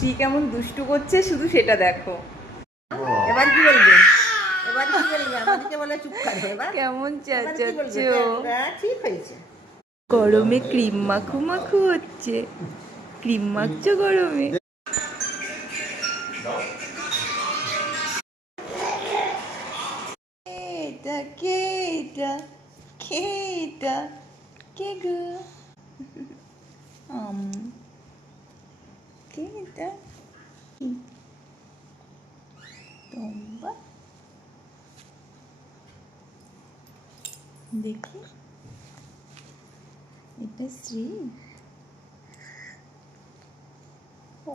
কি কেমন দুষ্টু করছে শুধু সেটা দেখো। এবার কি বলবে? এবার কি বলবে? আমাদেরকে বলে চুপ করো। এবার কেমন এবার কি বলবে? চেঁচাচ্ছো। ঠিক হয়েছে। গরমে ক্রিম মাখু মাখু হচ্ছে। ক্রিম মাখছো গরমে? এটা কে? এটা কে? এটা কে গো? কে এটা? তোমরা দেখি, এটা শ্রী। ও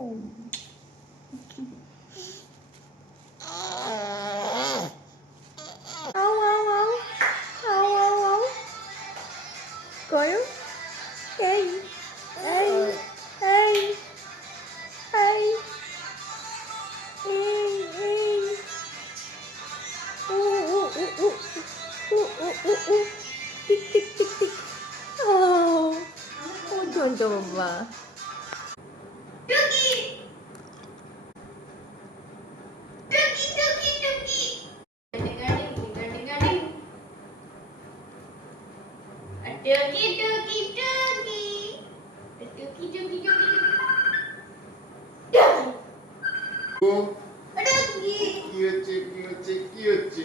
আউ আউ আউ আউ আউ আউ করো। এই এই এই এই এই এই উ উ উ উ উ উ উ উ টিক টিক টিক টিক। ও ও ঝন্টু বাবা। কি হচ্ছে?